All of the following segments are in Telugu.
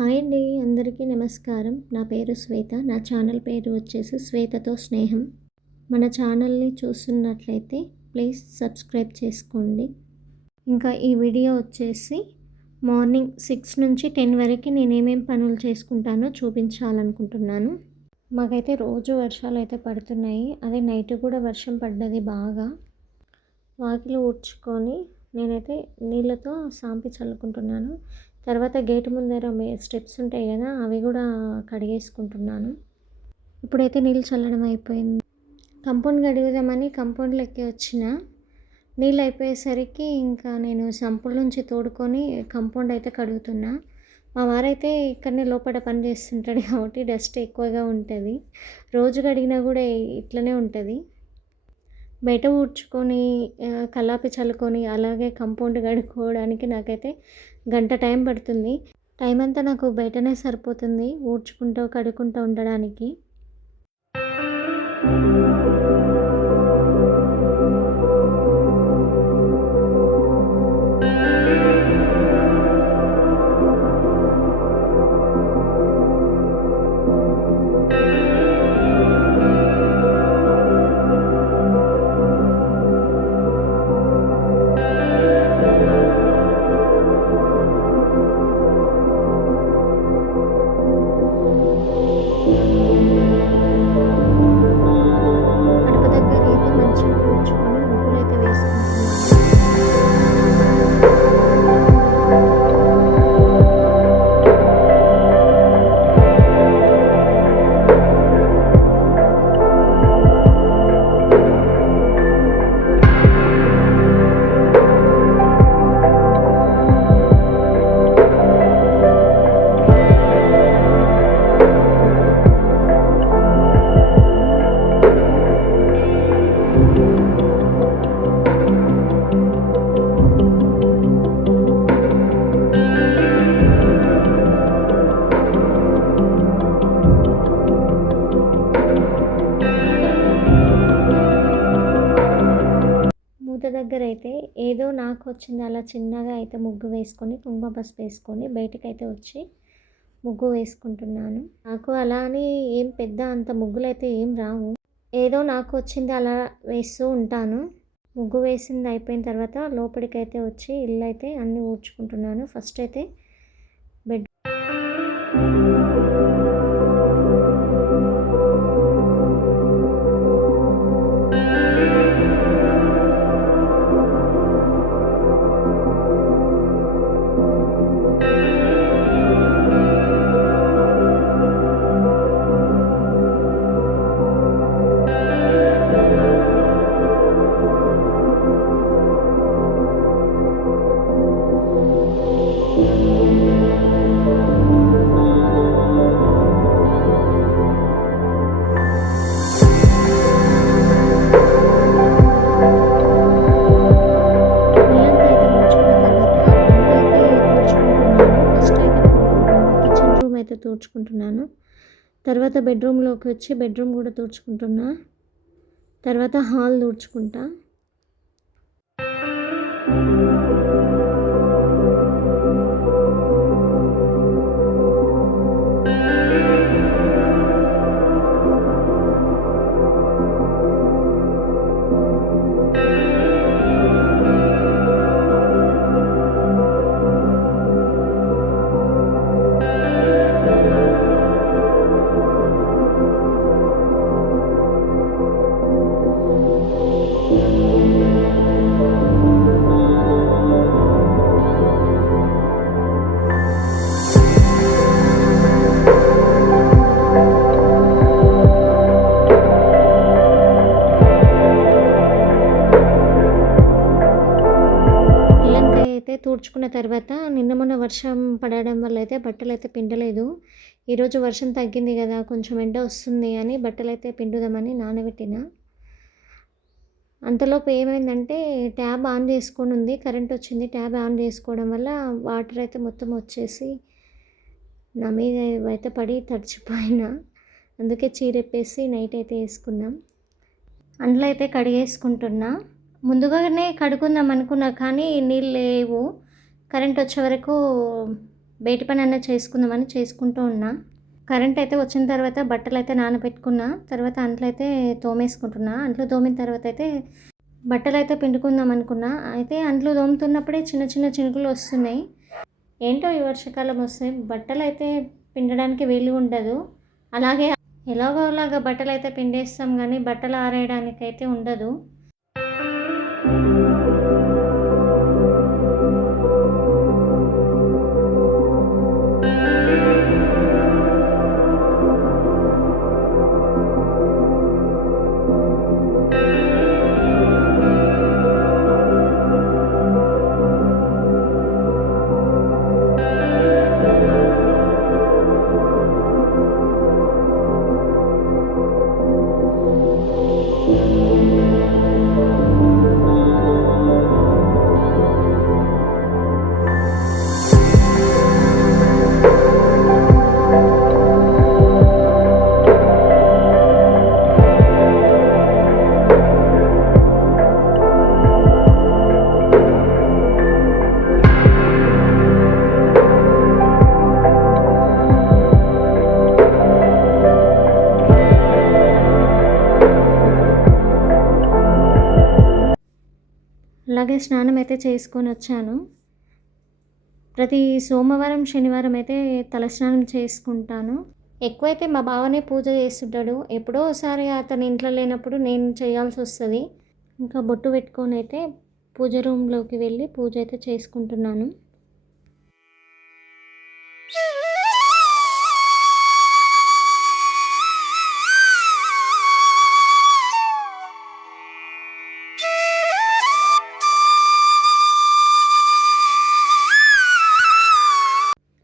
హాయ్ అండి, అందరికీ నమస్కారం. నా పేరు శ్వేత. నా ఛానల్ పేరు వచ్చేసి శ్వేతతో స్నేహం. మన ఛానల్ని చూస్తున్నట్లయితే ప్లీజ్ సబ్స్క్రైబ్ చేసుకోండి. ఇంకా ఈ వీడియో వచ్చేసి మార్నింగ్ 6 నుంచి 10 వరకు నేను ఏమేమి పనులు చేసుకుంటానో చూపించాలనుకుంటున్నాను. మాకైతే రోజు వర్షాలు అయితే పడుతున్నాయి. అదే నైట్ కూడా వర్షం పడ్డది బాగా. వాకిలి ఊడ్చుకొని నేనైతే నీళ్ళతో సాంపి చల్లుకుంటున్నాను. తర్వాత గేటు ముందర స్టెప్స్ ఉంటాయి కదా, అవి కూడా కడిగేసుకుంటున్నాను. ఇప్పుడైతే నీళ్ళు చల్లడం అయిపోయింది. కంపౌండ్ కడుగుదామని కంపౌండ్లోకి వచ్చిన నీళ్ళు అయిపోయేసరికి ఇంకా నేను సంపుల నుంచి తోడుకొని కంపౌండ్ అయితే కడుగుతున్నా. మా వారైతే ఇక్కడనే లోపల పని చేస్తుంటాడు కాబట్టి డస్ట్ ఎక్కువగా ఉంటుంది. రోజు కడిగినా కూడా ఇట్లనే ఉంటుంది. బయట ఊడ్చుకొని కల్లాపి చల్లుకొని అలాగే కంపౌండ్ కడుక్కోవడానికి నాకైతే గంట టైం పడుతుంది. టైం అంతా నాకు బయటనే సరిపోతుంది ఊడ్చుకుంటూ కడుక్కుంటూ ఉండడానికి. దగ్గర అయితే ఏదో నాకు వచ్చింది అలా చిన్నగా అయితే ముగ్గు వేసుకొని కుంకుమ పసుపు వేసుకొని బయటకైతే వచ్చి ముగ్గు వేసుకుంటున్నాను. నాకు అలా అని ఏం పెద్ద అంత ముగ్గులు అయితే ఏం రావు. ఏదో నాకు వచ్చింది అలా వేస్తూ ఉంటాను. ముగ్గు వేసింది అయిపోయిన తర్వాత లోపలికైతే వచ్చి ఇల్లు అయితే అన్నీ ఊడ్చుకుంటున్నాను. ఫస్ట్ అయితే బెడ్ అయితే తుడుచుకుంటున్నాను. తర్వాత బెడ్రూమ్లోకి వచ్చి బెడ్రూమ్ కూడా తుడుచుకుంటున్నా. తర్వాత హాల్ తుడుచుకుంటా. తుడుచుకున్న తర్వాత నిన్న మొన్న వర్షం పడడం వల్ల అయితే బట్టలు అయితే పిండలేదు. ఈరోజు వర్షం తగ్గింది కదా, కొంచెం ఎండ వస్తుంది అని బట్టలు అయితే పిండుదామని నానబెట్టిన. అంతలోపు ఏమైందంటే ట్యాబ్ ఆన్ చేసుకొని ఉంది, కరెంట్ వచ్చింది. ట్యాబ్ ఆన్ చేసుకోవడం వల్ల వాటర్ అయితే మొత్తం వచ్చేసి నా మీద అయితే పడి తడిచిపోయినా. అందుకే చీరెప్పేసి నైట్ అయితే వేసుకున్నాం. అండ్లో అయితే కడిగేసుకుంటున్నా. ముందుగానే కడుక్కుందాం అనుకున్నా కానీ నీళ్ళు లేవు. కరెంట్ వచ్చే వరకు బయట పని అన్నా చేసుకుందామని చేసుకుంటూ ఉన్నా. కరెంట్ అయితే వచ్చిన తర్వాత బట్టలు అయితే నానబెట్టుకున్నా. తర్వాత అంట్లు అయితే తోమేసుకుంటున్నా. అంట్లు తోమిన తర్వాత అయితే బట్టలు అయితే పిండుకుందాం అనుకున్నా. అయితే అంట్లు తోముతున్నప్పుడే చిన్న చిన్న చినుకులు వస్తున్నాయి. ఏంటో ఈ వర్షాకాలం వస్తే బట్టలు అయితే పిండడానికి వీలు ఉండదు. అలాగే ఎలాగో అలాగా బట్టలు అయితే పిండేస్తాం కానీ బట్టలు ఆరేయడానికైతే ఉండదు. అలాగే స్నానం అయితే చేసుకొని వచ్చాను. ప్రతి సోమవారం శనివారం అయితే తలస్నానం చేసుకుంటాను. ఎక్కువైతే మా బావనే పూజ చేస్తుంటాడు. ఎప్పుడో ఒకసారి అతను ఇంట్లో లేనప్పుడు నేను చేయాల్సి వస్తుంది. ఇంకా బొట్టు పెట్టుకొని అయితే పూజ రూమ్లోకి వెళ్ళి పూజ అయితే చేసుకుంటున్నాను.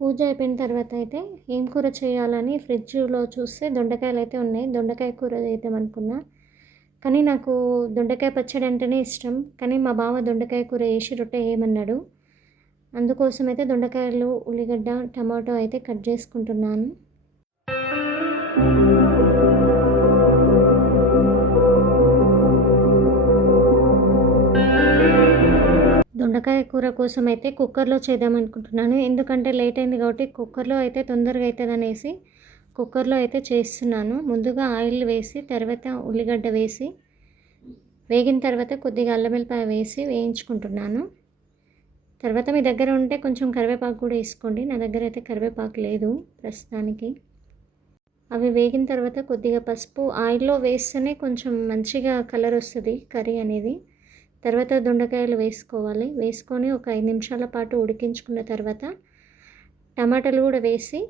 పూజ అయిపోయిన తర్వాత అయితే ఏం కూర చేయాలని ఫ్రిడ్జ్లో చూస్తే దొండకాయలు అయితే ఉన్నాయి. దొండకాయ కూర చేద్దాం అనుకున్నా. కానీ నాకు దొండకాయ పచ్చడి అంటేనే ఇష్టం. కానీ మా బావ దొండకాయ కూర వేసి రొట్టె వేయమన్నాడు. అందుకోసం అయితే దొండకాయలు, ఉల్లిగడ్డ, టమాటో అయితే కట్ చేసుకుంటున్నాను. దొండకాయ కూర కోసం అయితే కుక్కర్లో చేద్దామనుకుంటున్నాను. ఎందుకంటే లేట్ అయింది కాబట్టి కుక్కర్లో అయితే తొందరగా అవుతుంది అనేసి కుక్కర్లో అయితే చేస్తున్నాను. ముందుగా ఆయిల్ వేసి తర్వాత ఉల్లిగడ్డ వేసి వేగిన తర్వాత కొద్దిగా అల్లం వెల్లిపాయ వేసి వేయించుకుంటున్నాను. తర్వాత మీ దగ్గర ఉంటే కొంచెం కరివేపాకు కూడా వేసుకోండి. నా దగ్గర అయితే కరివేపాకు లేదు ప్రస్తుతానికి. అవి వేగిన తర్వాత కొద్దిగా పసుపు ఆయిల్లో వేస్తేనే కొంచెం మంచిగా కలర్ వస్తుంది కర్రీ అనేది. తర్వాత దొండకాయలు వేసుకోవాలి. వేసుకొని ఒక 5 నిమిషాల పాటు ఉడికించుకున్న తర్వాత టమాటాలు కూడా వేసి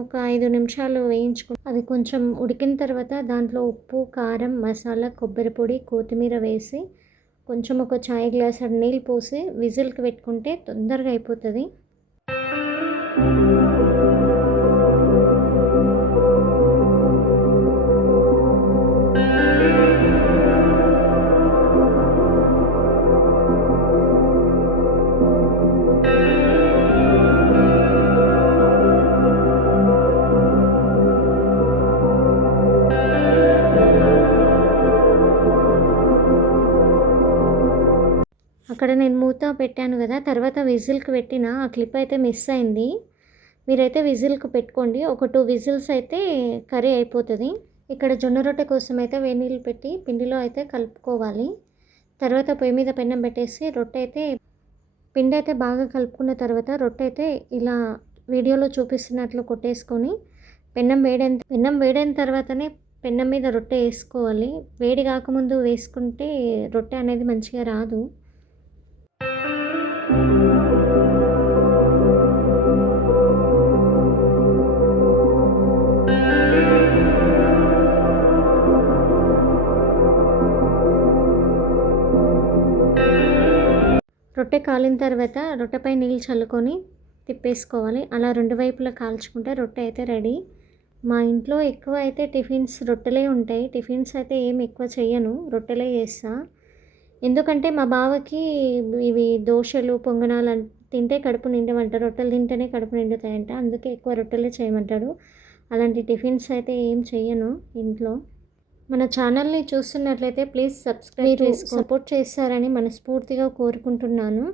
ఒక 5 నిమిషాలు వేయించుకుని అవి కొంచెం ఉడికిన తర్వాత దాంట్లో ఉప్పు, కారం, మసాలా, కొబ్బరి పొడి, కొత్తిమీర వేసి కొంచెం ఒక చాయ్ గ్లాస్ నీళ్ళు పోసి విజిల్కి పెట్టుకుంటే తొందరగా అయిపోతుంది. అక్కడ నేను మూత పెట్టాను కదా, తర్వాత విజిల్కి పెట్టిన ఆ క్లిప్ అయితే మిస్ అయింది. మీరైతే విజిల్కి పెట్టుకోండి. ఒక 2 విజిల్స్ అయితే కర్రీ అయిపోతుంది. ఇక్కడ జొన్న రొట్టె కోసం అయితే వేడి నీళ్ళు పెట్టి పిండిలో అయితే కలుపుకోవాలి. తర్వాత పొయ్యి మీద పెన్నం పెట్టేసి రొట్టె అయితే పిండి అయితే బాగా కలుపుకున్న తర్వాత రొట్టె అయితే ఇలా వీడియోలో చూపిస్తున్నట్లు కొట్టేసుకొని పెన్నం వేడైన తర్వాతనే పెన్నం మీద రొట్టె వేసుకోవాలి. వేడి కాకముందు వేసుకుంటే రొట్టె అనేది మంచిగా రాదు. రొట్టె కాలిన తర్వాత రొట్టెపై నీళ్ళు చల్లుకొని తిప్పేసుకోవాలి. అలా 2 వైపులా కాల్చుకుంటే రొట్టె అయితే రెడీ. మా ఇంట్లో ఎక్కువ అయితే టిఫిన్స్ రొట్టెలే ఉంటాయి. టిఫిన్స్ అయితే ఏమి ఎక్కువ చెయ్యను, రొట్టెలే చేస్తా. ఎందుకంటే మా బావకి ఇవి దోశలు, పొంగనాలు తింటే కడుపు నిండమంటారు. రొట్టెలు తింటేనే కడుపు నిండుతాయంట. అందుకే ఎక్కువ రొట్టెలే చేయమంటాడు. అలాంటి టిఫిన్స్ అయితే ఏం చెయ్యను ఇంట్లో. మన ఛానల్ని చూస్తున్నట్లయితే ప్లీజ్ సబ్స్క్రైబ్ చేసుకోండి. సపోర్ట్ చేస్తారని మనస్ఫూర్తిగా కోరుకుంటున్నాను.